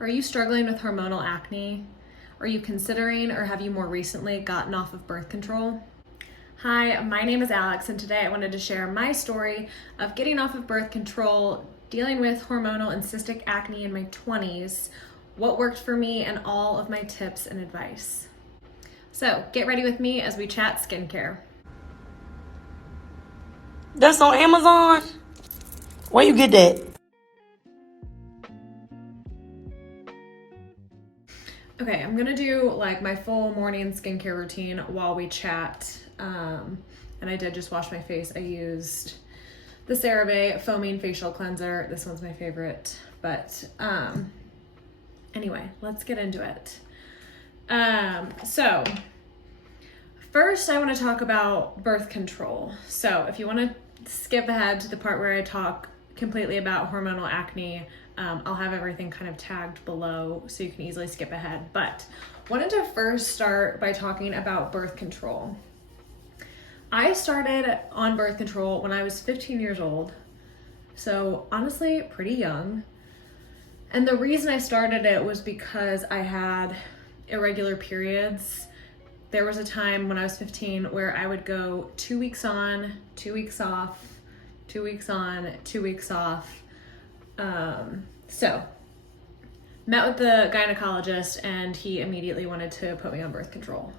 Are you struggling with hormonal acne? Are you considering or have you more recently gotten off of birth control? Hi, my name is Alex, and today I wanted to share my story of getting off of birth control, dealing with hormonal and cystic acne in my 20s, what worked for me, and all of my tips and advice. So get ready with me as we chat skincare. That's on Amazon? Where you get that? Okay, I'm gonna do like my full morning skincare routine while we chat. And I did just wash my face. I used the CeraVe Foaming Facial Cleanser. This one's my favorite. But anyway, let's get into it. So first I want to talk about birth control. So if you want to skip ahead to the part where I talk completely about hormonal acne, I'll have everything kind of tagged below so you can easily skip ahead. But wanted to first start by talking about birth control. I started on birth control when I was 15 years old, so honestly pretty young. And the reason I started it was because I had irregular periods. There was a time when I was 15 where I would go 2 weeks on, 2 weeks off, 2 weeks on, 2 weeks off. So met with the gynecologist and he immediately wanted to put me on birth control.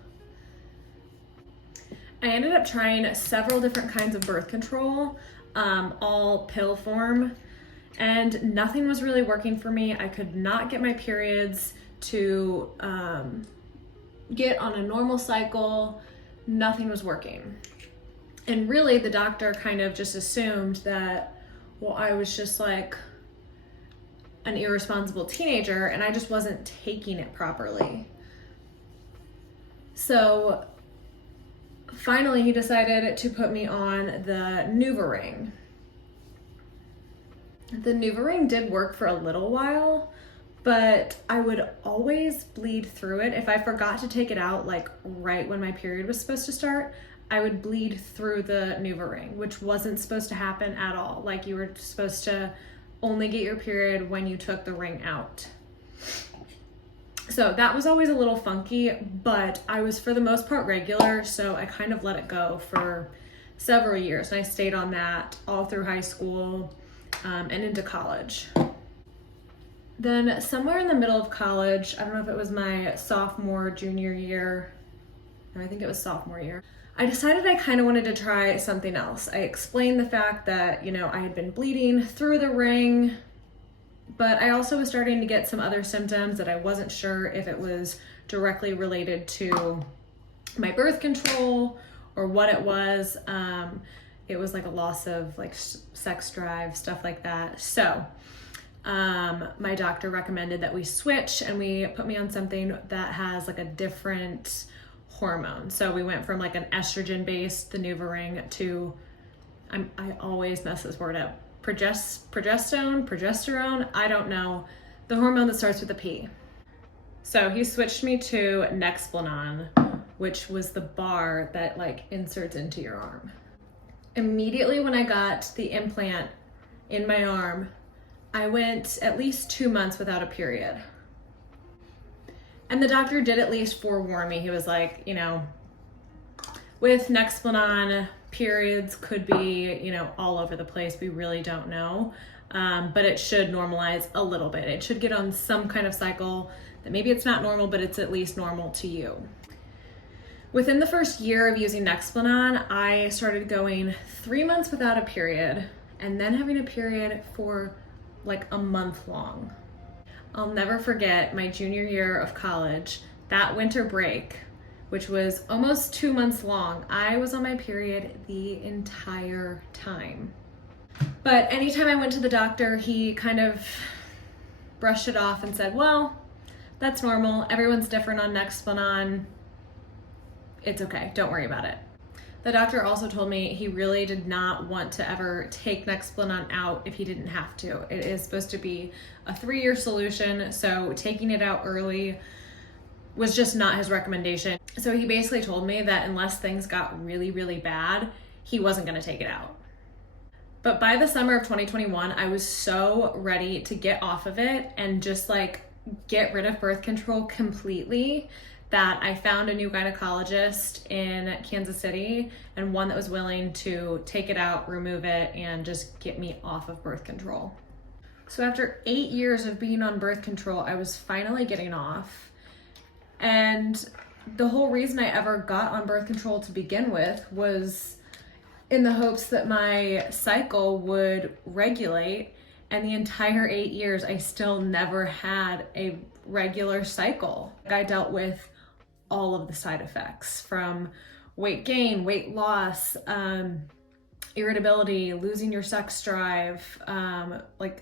I ended up trying several different kinds of birth control, all pill form, and nothing was really working for me. I could not get my periods to get on a normal cycle. Nothing was working. And really the doctor kind of just assumed that, well, I was just like an irresponsible teenager and I just wasn't taking it properly. So finally he decided to put me on the NuvaRing. The NuvaRing did work for a little while, but I would always bleed through it. If I forgot to take it out like right when my period was supposed to start, I would bleed through the NuvaRing, which wasn't supposed to happen at all. Like you were supposed to only get your period when you took the ring out. So that was always a little funky, but I was for the most part regular, so I kind of let it go for several years. And I stayed on that all through high school and into college. Then somewhere in the middle of college, I don't know if it was my sophomore, junior year, I think it was sophomore year, I decided I kind of wanted to try something else. I explained the fact that, I had been bleeding through the ring, but I also was starting to get some other symptoms that I wasn't sure if it was directly related to my birth control or what it was. It was like a loss of like sex drive, stuff like that. So my doctor recommended that we switch and we put me on something that has like a different hormone. So we went from like an estrogen based, the NuvaRing, to, I always mess this word up, progesterone, I don't know, the hormone that starts with a P. So he switched me to Nexplanon, which was the bar that like inserts into your arm. Immediately when I got the implant in my arm, I went at least 2 months without a period. And the doctor did at least forewarn me. He was like, with Nexplanon, periods could be, all over the place. We really don't know. But it should normalize a little bit. It should get on some kind of cycle that maybe it's not normal, but it's at least normal to you. Within the first year of using Nexplanon, I started going 3 months without a period and then having a period for like a month long. I'll never forget my junior year of college, that winter break, which was almost 2 months long. I was on my period the entire time. But anytime I went to the doctor, he kind of brushed it off and said, well, that's normal. Everyone's different on Nexplanon. It's okay, don't worry about it. The doctor also told me he really did not want to ever take Nexplanon out if he didn't have to. It is supposed to be a 3-year solution, so taking it out early was just not his recommendation. So he basically told me that unless things got really, really bad, he wasn't gonna take it out. But by the summer of 2021, I was so ready to get off of it and just like get rid of birth control completely that I found a new gynecologist in Kansas City, and one that was willing to take it out, remove it, and just get me off of birth control. So after 8 years of being on birth control, I was finally getting off. And the whole reason I ever got on birth control to begin with was in the hopes that my cycle would regulate. And the entire 8 years, I still never had a regular cycle. I dealt with all of the side effects, from weight gain, weight loss, irritability, losing your sex drive, like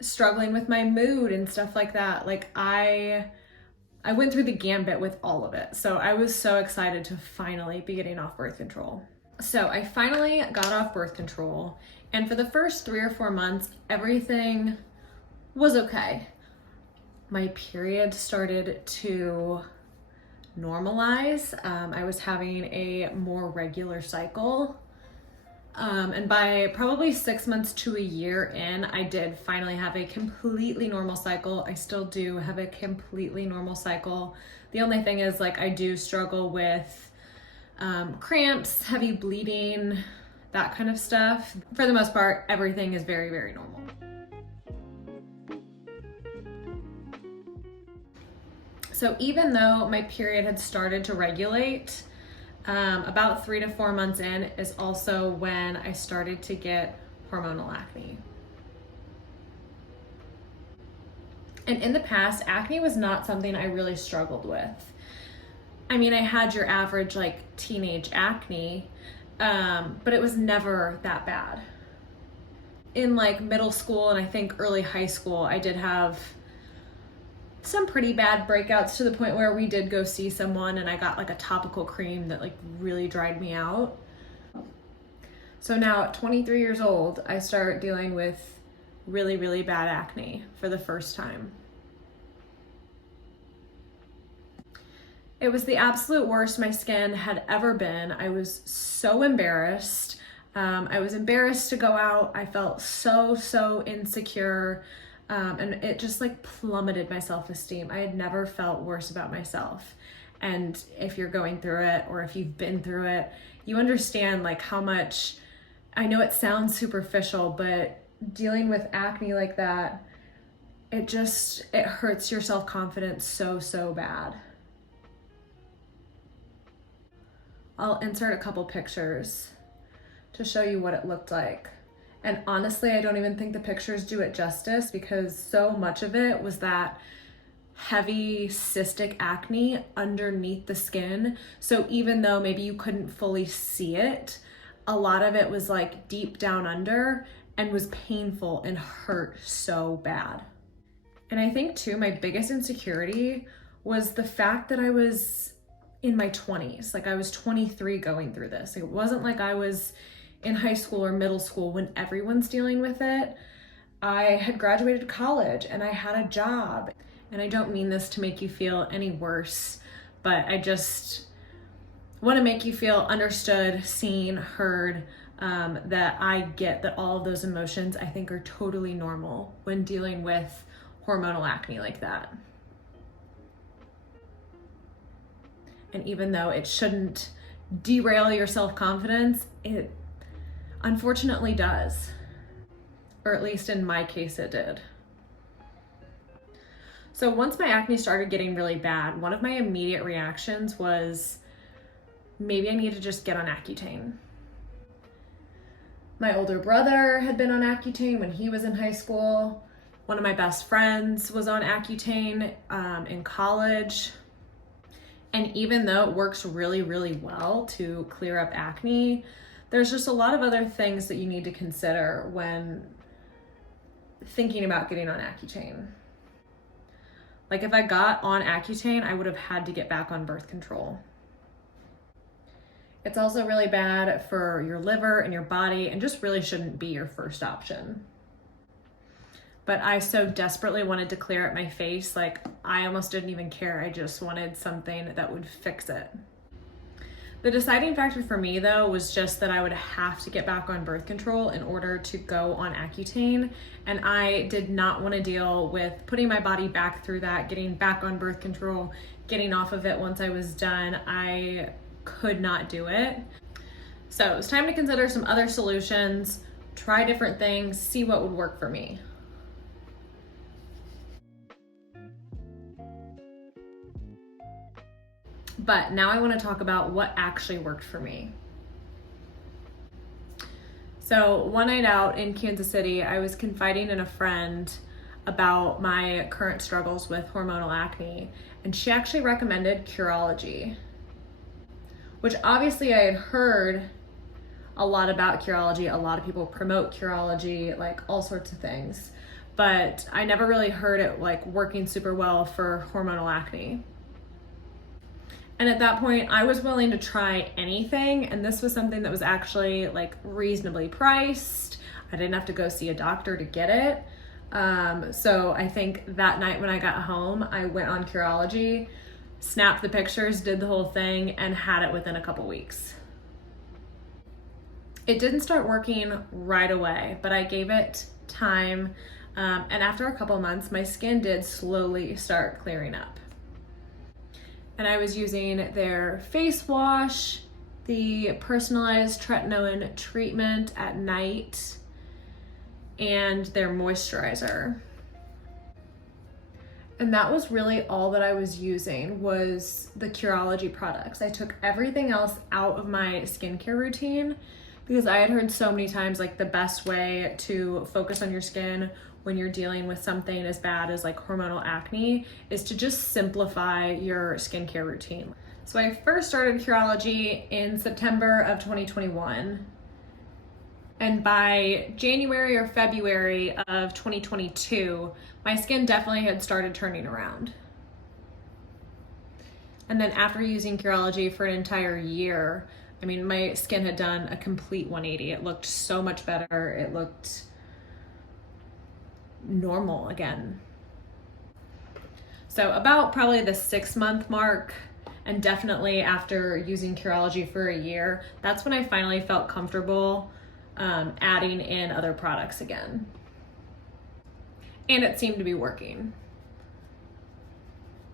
struggling with my mood and stuff like that. Like I went through the gambit with all of it. So I was so excited to finally be getting off birth control. So I finally got off birth control, and for the first 3 or 4 months, everything was okay. My period started to normalize. I was having a more regular cycle. And by probably 6 months to a year in, I did finally have a completely normal cycle. I still do have a completely normal cycle. The only thing is, like, I do struggle with cramps, heavy bleeding, that kind of stuff. For the most part, everything is very, very normal. So even though my period had started to regulate, about 3 to 4 months in is also when I started to get hormonal acne. And in the past, acne was not something I really struggled with. I mean, I had your average like teenage acne, but it was never that bad. In like middle school and I think early high school, I did have some pretty bad breakouts to the point where we did go see someone and I got like a topical cream that like really dried me out. So now at 23 years old, I start dealing with really, really bad acne for the first time. It was the absolute worst my skin had ever been. I was so embarrassed. I was embarrassed to go out. I felt so insecure. And it just like plummeted my self-esteem. I had never felt worse about myself. And if you're going through it, or if you've been through it, you understand like how much, I know it sounds superficial, but dealing with acne like that, it hurts your self-confidence so bad. I'll insert a couple pictures to show you what it looked like. And honestly, I don't even think the pictures do it justice, because so much of it was that heavy cystic acne underneath the skin. So even though maybe you couldn't fully see it, a lot of it was like deep down under and was painful and hurt so bad. And I think too, my biggest insecurity was the fact that I was in my 20s. Like I was 23 going through this. It wasn't like I was in high school or middle school when everyone's dealing with it. I had graduated college and I had a job. And I don't mean this to make you feel any worse, but I just want to make you feel understood, seen, heard, that I get that all of those emotions I think are totally normal when dealing with hormonal acne like that. And even though it shouldn't derail your self-confidence, it unfortunately does. Or at least in my case, it did. So once my acne started getting really bad, one of my immediate reactions was, maybe I need to just get on Accutane. My older brother had been on Accutane when he was in high school. One of my best friends was on Accutane in college. And even though it works really, really well to clear up acne, there's just a lot of other things that you need to consider when thinking about getting on Accutane. Like if I got on Accutane, I would have had to get back on birth control. It's also really bad for your liver and your body and just really shouldn't be your first option. But I so desperately wanted to clear up my face, like I almost didn't even care. I just wanted something that would fix it. The deciding factor for me though was just that I would have to get back on birth control in order to go on Accutane, and I did not want to deal with putting my body back through that, getting back on birth control, getting off of it once I was done. I could not do it. So it was time to consider some other solutions, try different things, see what would work for me. But now I want to talk about what actually worked for me. So one night out in Kansas City, I was confiding in a friend about my current struggles with hormonal acne, and she actually recommended Curology, which obviously I had heard a lot about Curology. A lot of people promote Curology, like all sorts of things, but I never really heard it like working super well for hormonal acne. And at that point, I was willing to try anything, and this was something that was actually like reasonably priced. I didn't have to go see a doctor to get it. So I think that night when I got home, I went on Curology, snapped the pictures, did the whole thing, and had it within a couple weeks. It didn't start working right away, but I gave it time. And after a couple months, my skin did slowly start clearing up. And I was using their face wash, the personalized tretinoin treatment at night, and their moisturizer. And that was really all that I was using, was the Curology products. I took everything else out of my skincare routine because I had heard so many times like the best way to focus on your skin when you're dealing with something as bad as like hormonal acne is to just simplify your skincare routine. So I first started Curology in September of 2021. And by January or February of 2022, my skin definitely had started turning around. And then after using Curology for an entire year, I mean, my skin had done a complete 180. It looked so much better. It looked normal again. So about probably the 6-month mark, and definitely after using Curology for a year, that's when I finally felt comfortable adding in other products again. And it seemed to be working.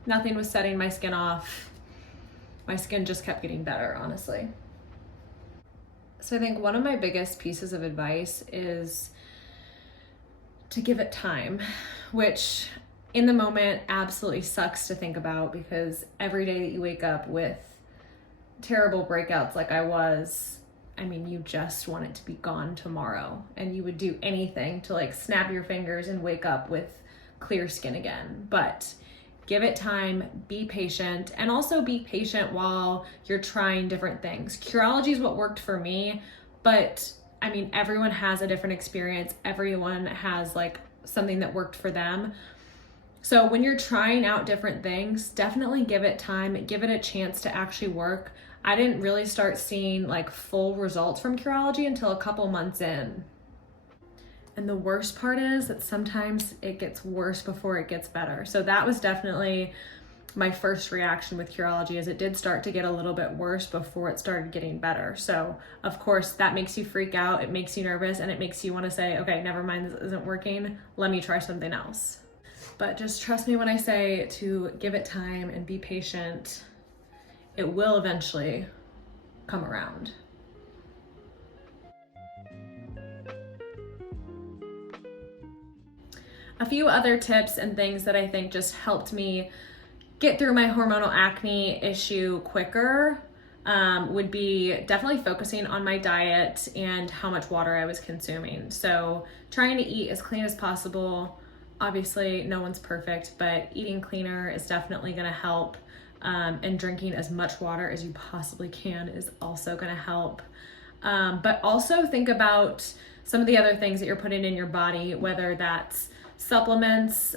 Nothing was setting my skin off. My skin just kept getting better, honestly. So I think one of my biggest pieces of advice is to give it time, which in the moment absolutely sucks to think about, because every day that you wake up with terrible breakouts like I was, I mean, you just want it to be gone tomorrow, and you would do anything to like snap your fingers and wake up with clear skin again. But give it time, be patient, and also be patient while you're trying different things. Curology is what worked for me, but I mean, everyone has a different experience. Everyone has like something that worked for them. So when you're trying out different things, definitely give it time, give it a chance to actually work. I didn't really start seeing like full results from Curology until a couple months in. And the worst part is that sometimes it gets worse before it gets better. So that was definitely my first reaction with Curology, is it did start to get a little bit worse before it started getting better. So of course that makes you freak out, it makes you nervous, and it makes you want to say, okay, never mind, this isn't working, let me try something else. But just trust me when I say to give it time and be patient. It will eventually come around. A few other tips and things that I think just helped me get through my hormonal acne issue quicker would be definitely focusing on my diet and how much water I was consuming. So trying to eat as clean as possible. Obviously, no one's perfect, but eating cleaner is definitely gonna help. And drinking as much water as you possibly can is also gonna help. But also think about some of the other things that you're putting in your body, whether that's supplements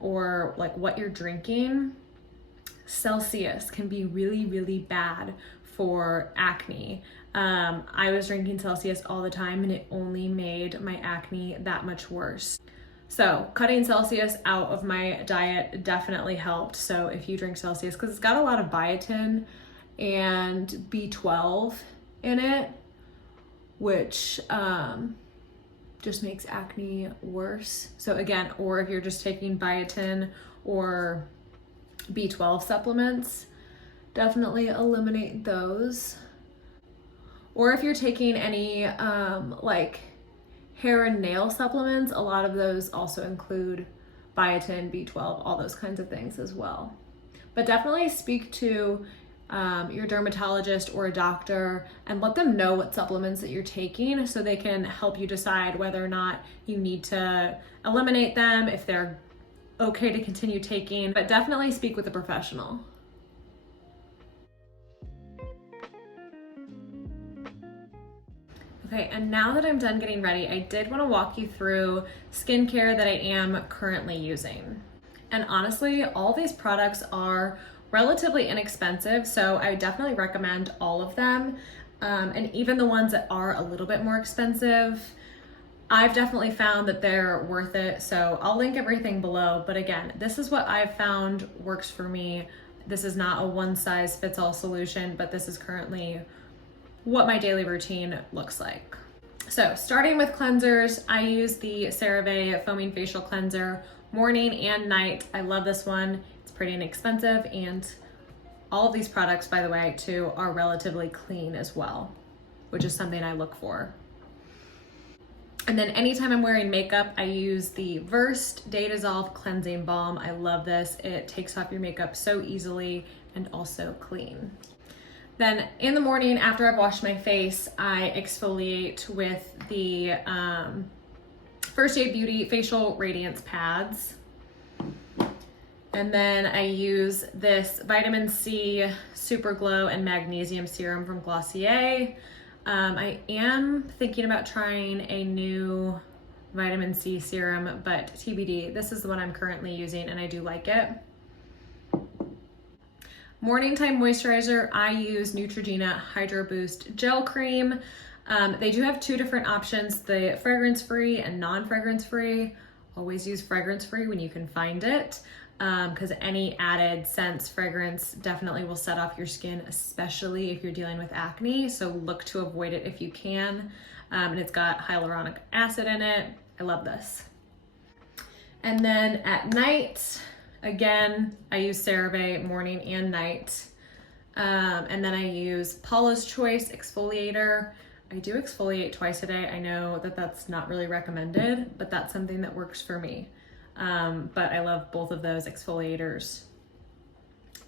or like what you're drinking. Celsius can be really, really bad for acne. I was drinking Celsius all the time, and it only made my acne that much worse. So cutting Celsius out of my diet definitely helped. So if you drink Celsius, because it's got a lot of biotin, and B12 in it, which just makes acne worse. So again, or if you're just taking biotin or B12 supplements, definitely eliminate those. Or if you're taking any like hair and nail supplements, a lot of those also include biotin, B12, all those kinds of things as well. But definitely speak to your dermatologist or a doctor and let them know what supplements that you're taking so they can help you decide whether or not you need to eliminate them, if they're okay to continue taking, but definitely speak with a professional. Okay, and now that I'm done getting ready, I did want to walk you through skincare that I am currently using. And honestly, all these products are relatively inexpensive, so I definitely recommend all of them. And even the ones that are a little bit more expensive, I've definitely found that they're worth it. So I'll link everything below. But again, this is what I've found works for me. This is not a one size fits all solution, but this is currently what my daily routine looks like. So starting with cleansers, I use the CeraVe Foaming Facial Cleanser morning and night. I love this one. It's pretty inexpensive, and all of these products, by the way, too, are relatively clean as well, which is something I look for. And then anytime I'm wearing makeup, I use the Versed Day Dissolve Cleansing Balm. I love this. It takes off your makeup so easily and also clean. Then in the morning, after I've washed my face, I exfoliate with the First Aid Beauty Facial Radiance Pads. And then I use this vitamin C Super Glow and Magnesium Serum from Glossier. I am thinking about trying a new vitamin C serum, but TBD. This is the one I'm currently using and I do like it. Morning time moisturizer, I use Neutrogena Hydro Boost Gel Cream. They do have two different options, the fragrance-free and non-fragrance-free. Always use fragrance-free when you can find it, because any added scents, fragrance definitely will set off your skin, especially if you're dealing with acne. So look to avoid it if you can. And it's got hyaluronic acid in it. I love this. And then at night, again, I use CeraVe morning and night. And then I use Paula's Choice exfoliator. I do exfoliate twice a day. I know that that's not really recommended, but that's something that works for me. But I love both of those exfoliators.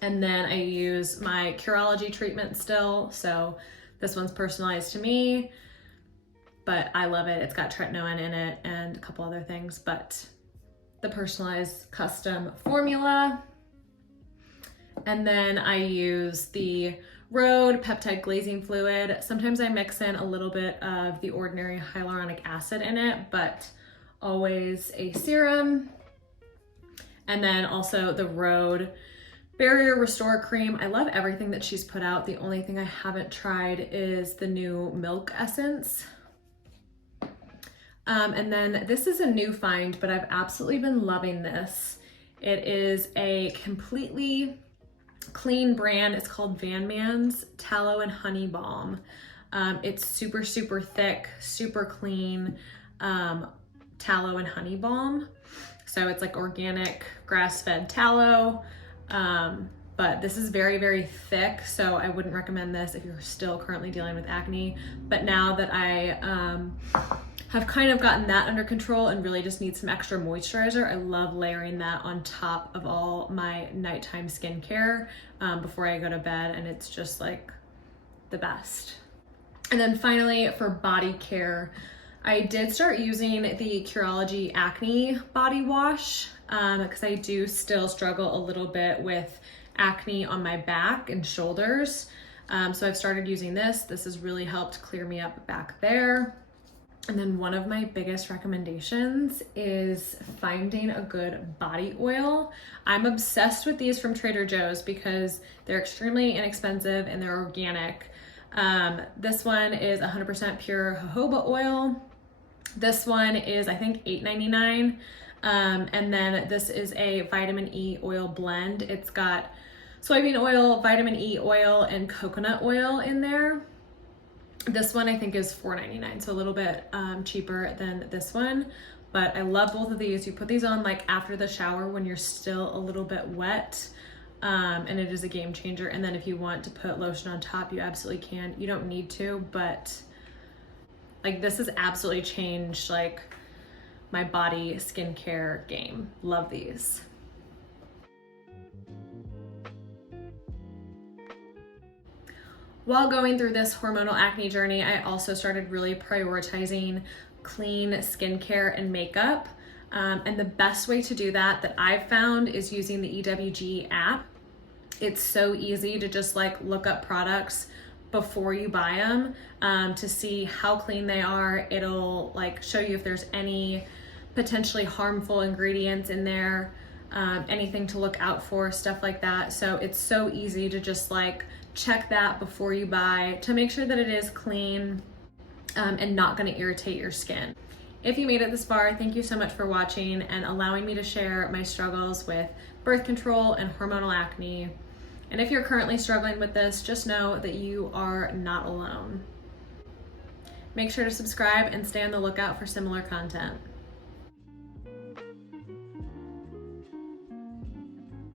And then I use my Curology treatment still. So this one's personalized to me, but I love it. It's got tretinoin in it and a couple other things, but the personalized custom formula. And then I use the Rhode Peptide Glazing Fluid. Sometimes I mix in a little bit of the ordinary hyaluronic acid in it, but always a serum. And then also the Rhode Barrier Restore Cream. I love everything that she's put out. The only thing I haven't tried is the new Milk Essence. And then this is a new find, but I've absolutely been loving this. It is a completely clean brand. It's called Van Man's Tallow and Honey Balm. It's super, super thick, super clean tallow and honey balm. So it's like organic grass-fed tallow. But this is very, very thick, so I wouldn't recommend this if you're still currently dealing with acne. But now that I have kind of gotten that under control and really just need some extra moisturizer, I love layering that on top of all my nighttime skincare before I go to bed, and it's just like the best. And then finally, for body care, I did start using the Curology Acne Body Wash because I do still struggle a little bit with acne on my back and shoulders. So I've started using this. This has really helped clear me up back there. And then one of my biggest recommendations is finding a good body oil. I'm obsessed with these from Trader Joe's because they're extremely inexpensive and they're organic. This one is 100% pure jojoba oil. This one is, I think, $8.99. And then this is a vitamin E oil blend. It's got soybean oil, vitamin E oil, and coconut oil in there. This one I think is $4.99, so a little bit cheaper than this one. But I love both of these. You put these on like after the shower when you're still a little bit wet. And it is a game changer. And then if you want to put lotion on top, you absolutely can. You don't need to, but like this has absolutely changed like my body skincare game. Love these. While going through this hormonal acne journey, I also started really prioritizing clean skincare and makeup. And the best way to do that I've found is using the EWG app. It's so easy to just like look up products before you buy them to see how clean they are. It'll like show you if there's any potentially harmful ingredients in there, anything to look out for, stuff like that. So it's so easy to just like check that before you buy to make sure that it is clean and not going to irritate your skin. If you made it this far, thank you so much for watching and allowing me to share my struggles with birth control and hormonal acne. And if you're currently struggling with this, just know that you are not alone. Make sure to subscribe and stay on the lookout for similar content.